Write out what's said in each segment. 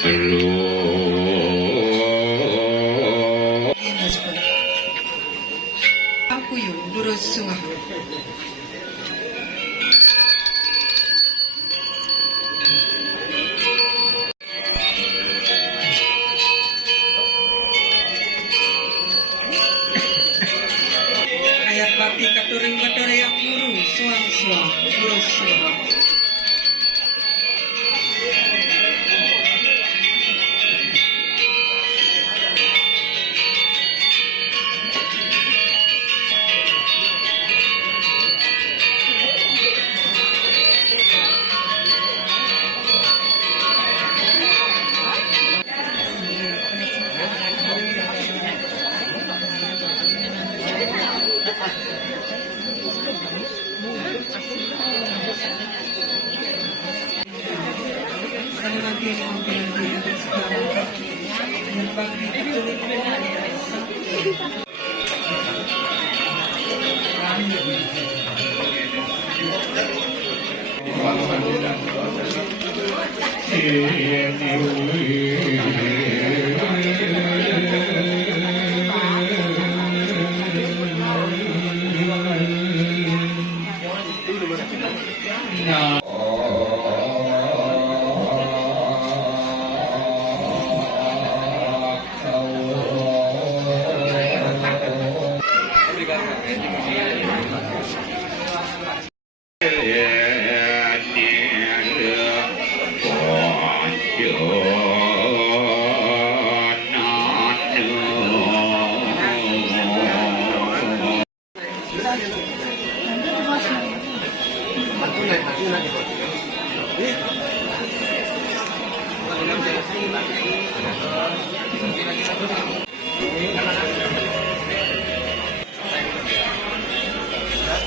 Aku yun, lurus sunga. Ayat papi katuring katuring yang lurus, suang, lurus sunga.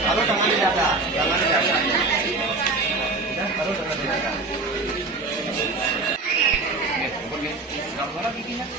Taruh tangan di dada, tangan di dada. Ya, taruh tangan di dada. Gambar giginya.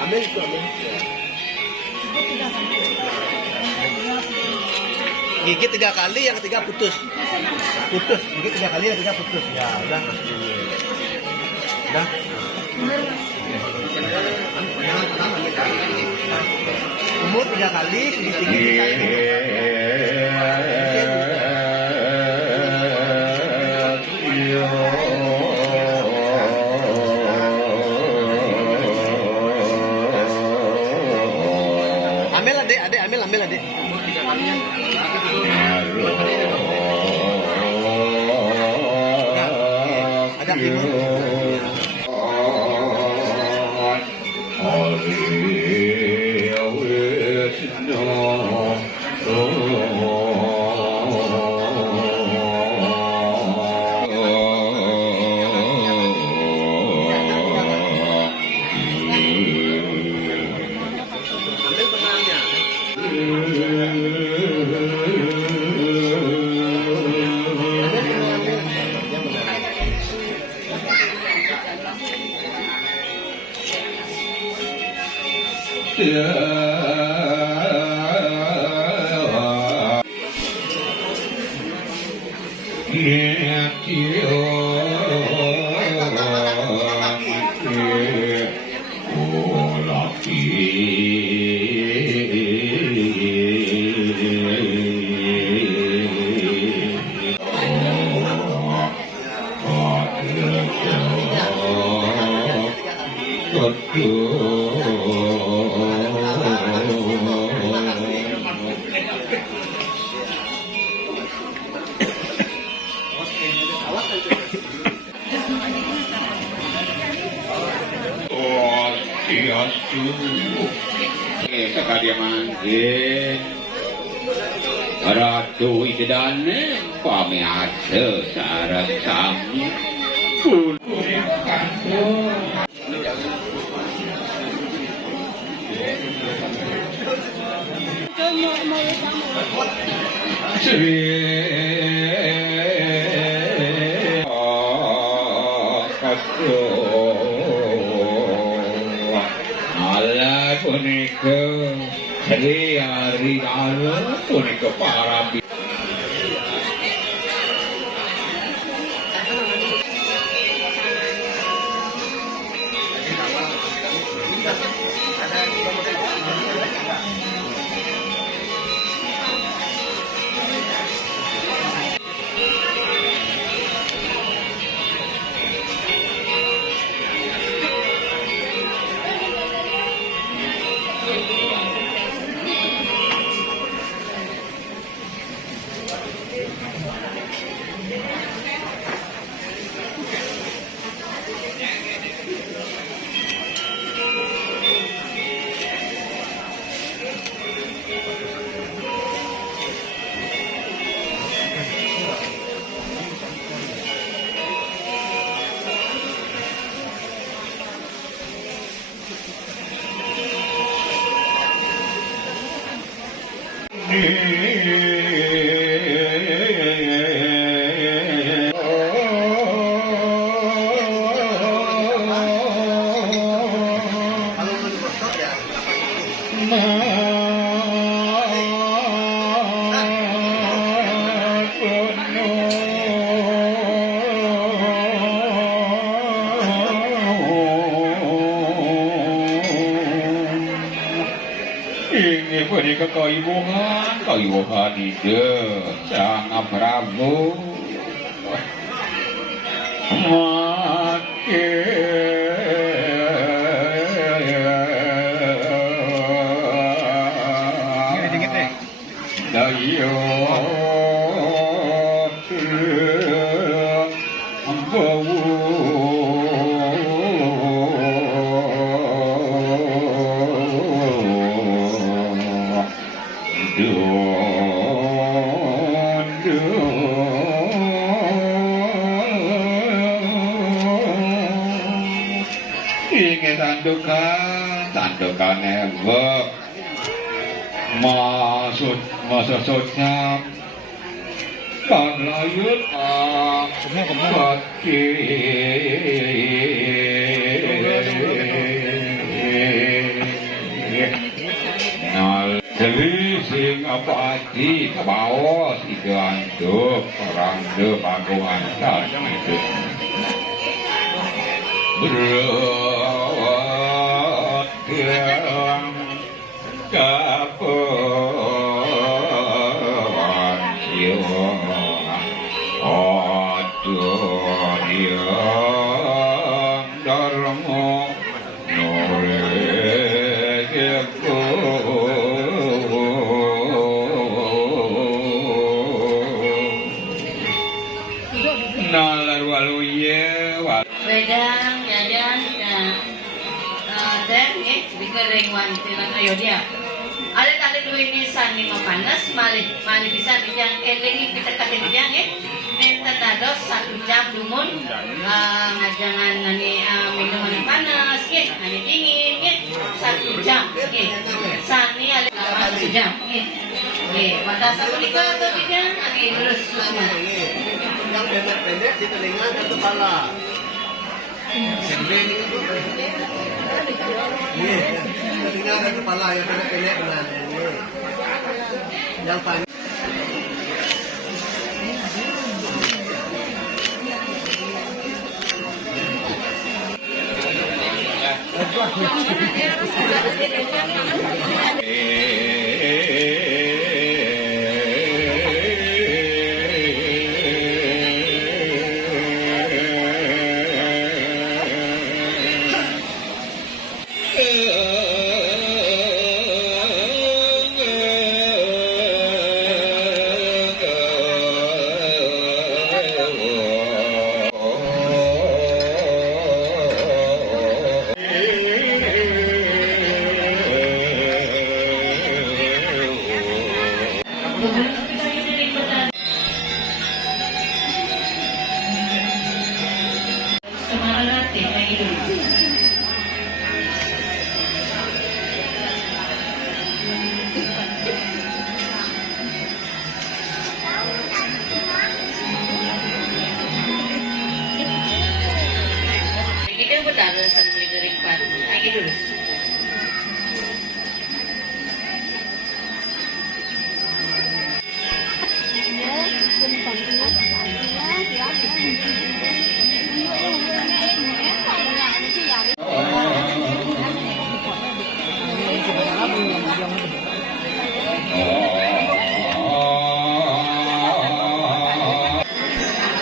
Ambil itu, ambil. Gigit 3 kali, yang ketiga putus. Putus, gigit 3 kali, yang ketiga putus. Ya, udah. Udah. Umur 3 kali, sedikit-sedikit. Ambil adik. Ada ibu. Ambil benangnya. Sekali mangke Ratu Idane pamiasa syarat sami Allah punika hari Allah punika para Ini punika kaiwuhan ide Sang Prabu make dayo ingin tandukan ewek maksudnya kan layut kaki Jadi sing apa ati kebawa si ganduk orang de baguan dan itu berat yang kapan siwa atur yang dharma Wedang jajan dan dikereng wanti lang ayo dia. Ada tali dua ini sani mapanas mali bisa dijang lagi kita kasih dijang Nenta dados 1 jam dumun ngajangan nani minuman yang panas nani dingin 1 jam sani ada 1 jam batas aku nikah atau dijang terus yang pendek-pendek di telinga dan kepala. Sendiri itu telinga dan kepala yang pendek-pendek benar ini. Yang panjang Semangat ya, kayak gitu. Ini kan benar sambil ngering pan, kayak gitu.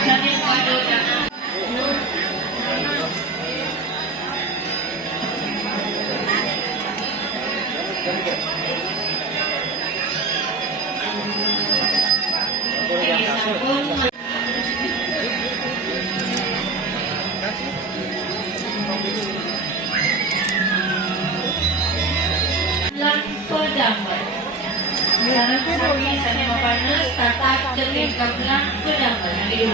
Sambil kado jangan. Ini sabun. Lampu damai. Sekarang kami sana panas, tatap celik kablang pedamai. Ayo.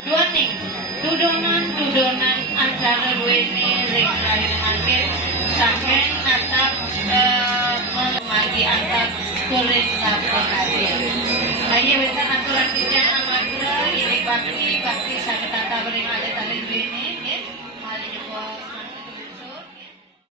Dua nih, dudonan antara Weni Reklain Market sampai natap melemagi antar kereta PKD. Ayo kita aturan kita amat ini bakti sakit tata beri